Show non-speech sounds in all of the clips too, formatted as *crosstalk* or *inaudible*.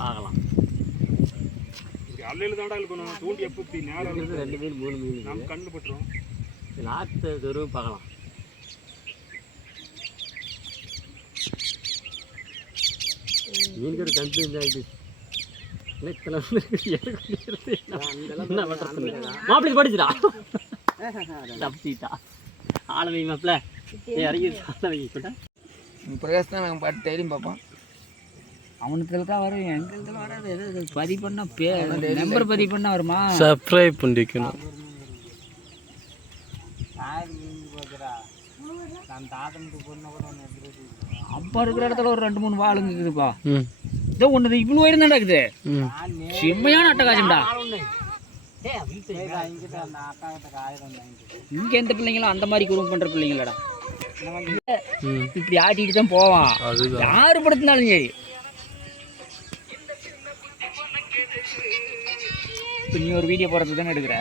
பார்க்கலாம். அல்லையில் தாண்டா இருக்கணும் தூண்டி எப்போ நேரம் ரெண்டு மீன் மூணு மீன் நம்ம கண்ணு பட்டுரும். லாஸ்ட் தெருவும் பார்க்கலாம். மீன் கடை கண்டு இதாகிட்டு என்ன பண்ணுறது மாப்பிள்ளை படிச்சுடா தப்பிட்டா. ஆளவை மாப்பிள்ள. இறங்கி ஆளவை போட்டா பிரகாஷ் தான் நாங்கள் பாட்டு டெய்லியும் பார்ப்போம் அவனுக்கு தான் வரும்? எங்களுக்கு வராது? எது பதிவு பண்ணா பே நம்பர் பதிவு பண்ணா வருமா? சப்ஸ்கிரைப் பண்ணிக்கணும். அப்பா இருக்கிற இடத்துல ஒரு ரெண்டு மூணு வாளுங்க இருக்குதுப்பா. ம். இதோ ஒன்று இவ்வளோ உயரம் தான் இருக்குது. ம். செம்மையான அட்டகாசம்டா. இங்க எந்த பிள்ளைங்களும் அந்த மாதிரி குறும் பண்ற பிள்ளைங்களடா. இப்படி ஆட்டிட்டு தான் போவான். யாரு படுத்தினாலும் சரி. இப்போ நீ ஒரு வீடியோ போடுறது தானே எடுக்கிற?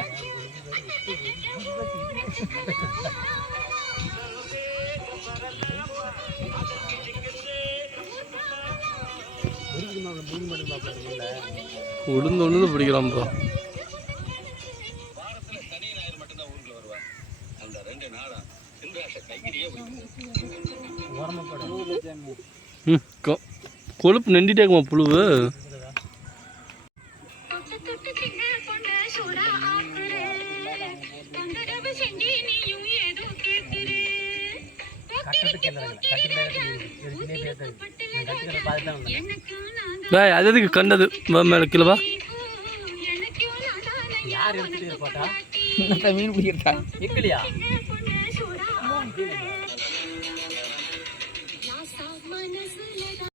உளுந்து உளுந்து பிடிக்கலாம் ப்ரோ. ம் கொ- கொழுப்பு நெண்டிட்டே இருக்குமா புழுவு? அது எதுக்கு கண்டது. மேலே கீழே வா. எனக்கும் நான் யார் எடுத்துட்டு போட்டா? *laughs* மீன் பிடிக்கிறதா இருக்கலையா Hungry.